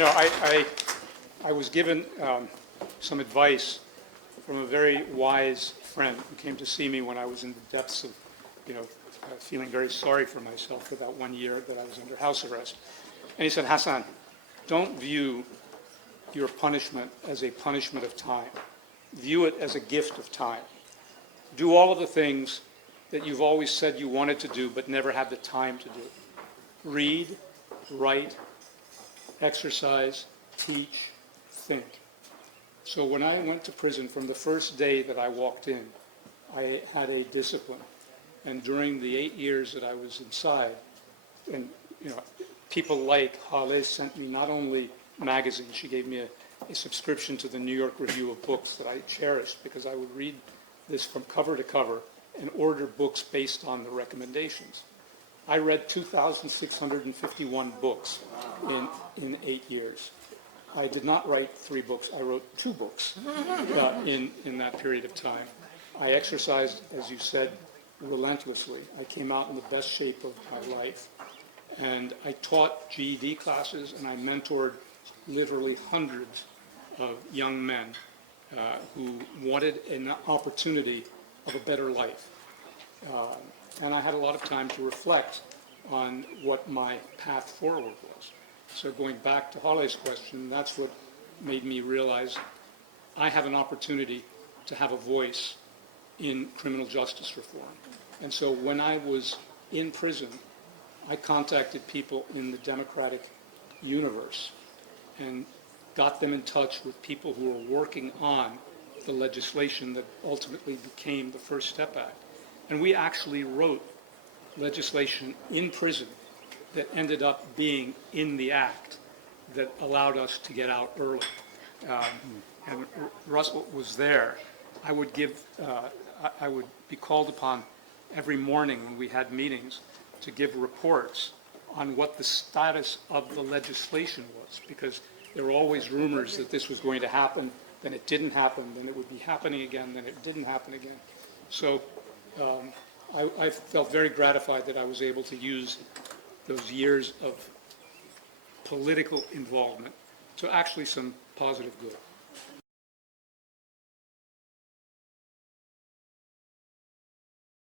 I was given some advice from a very wise friend who came to see me when I was in the depths of, feeling very sorry for myself for that 1 year that I was under house arrest. And he said, Hassan, don't view your punishment as a punishment of time. View it as a gift of time. Do all of the things that you've always said you wanted to do but never had the time to do. Read, write, exercise, teach, think. So when I went to prison, from the first day that I walked in, I had a discipline. And during the 8 years that I was inside, and people like Hale sent me not only magazines, she gave me a subscription to the New York Review of Books that I cherished, because I would read this from cover to cover and order books based on the recommendations. I read 2,651 books in 8 years. I did not write 3 books. I wrote 2 books in that period of time. I exercised, as you said, relentlessly. I came out in the best shape of my life. And I taught GED classes, and I mentored literally hundreds of young men who wanted an opportunity of a better life. And I had a lot of time to reflect on what my path forward was. So going back to Hale's question, that's what made me realize I have an opportunity to have a voice in criminal justice reform. And so when I was in prison, I contacted people in the Democratic universe and got them in touch with people who were working on the legislation that ultimately became the First Step Act. And we actually wrote legislation in prison that ended up being in the act that allowed us to get out early. And Russell was there. I would be called upon every morning when we had meetings to give reports on what the status of the legislation was, because there were always rumors that this was going to happen, then it didn't happen, then it would be happening again, then it didn't happen again. So I felt very gratified that I was able to use those years of political involvement to actually some positive good.